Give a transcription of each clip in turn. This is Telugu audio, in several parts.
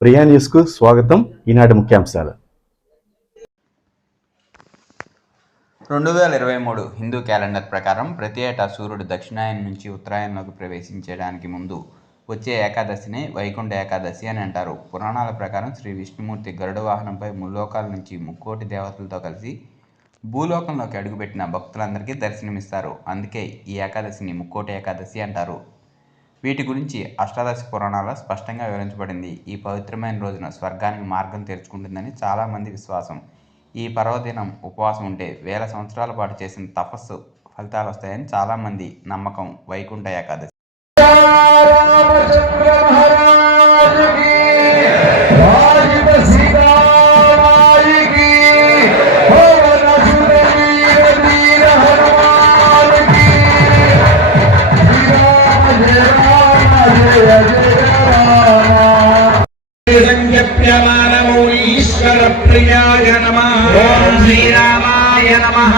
ప్రియా న్యూస్కు స్వాగతం. ఈనాటి ముఖ్యాంశాలు. 2023 హిందూ క్యాలెండర్ ప్రకారం ప్రతి ఏటా సూర్యుడు దక్షిణాయనం నుంచి ఉత్తరాయణంలోకి ప్రవేశించడానికి ముందు వచ్చే ఏకాదశిని వైకుంఠ ఏకాదశి అని అంటారు. పురాణాల ప్రకారం శ్రీ విష్ణుమూర్తి గరుడ వాహనంపై ముల్లోకాల నుంచి ముక్కోటి దేవతలతో కలిసి భూలోకంలోకి అడుగుపెట్టిన భక్తులందరికీ దర్శనమిస్తారు. అందుకే ఈ ఏకాదశిని ముక్కోటి ఏకాదశి అంటారు. వీటి గురించి అష్టాదశ పురాణాల్లో స్పష్టంగా వివరించబడింది. ఈ పవిత్రమైన రోజున స్వర్గానికి మార్గం తెరుచుకుంటుందని చాలామంది విశ్వాసం. ఈ పర్వదినం ఉపవాసం ఉంటే వేల సంవత్సరాల పాటు చేసిన తపస్సు ఫలితాలు వస్తాయని చాలామంది నమ్మకం. వైకుంఠ ఏకాదశి ఈశ్వర ప్రియాయ నమః. ఓం శ్రీరామాయ నమః.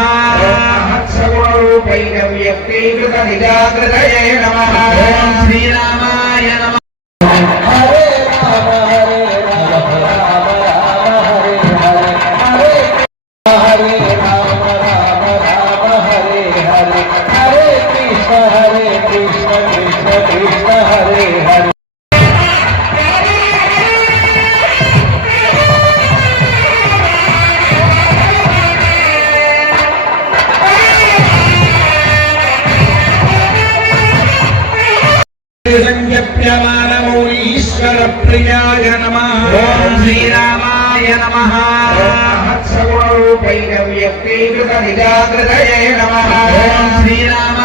సర్వరూపైక వ్యక్తీకృత నిజాకృతయే నమః. ఓం శ్రీరామాయ నమః. హరే రామ హరే రామ రామ రామ హరే హరే హరే రామ రామ రామ హరే హరే హరే కృష్ణ కృష్ణ కృష్ణ హరే హరే. ఈశ్వర ప్రియాయ నమః. ఓం శ్రీరామాయ నమః. సర్వరూపైక వ్యక్తీకృత నిజాకృతయే నమః. ఓం శ్రీరామ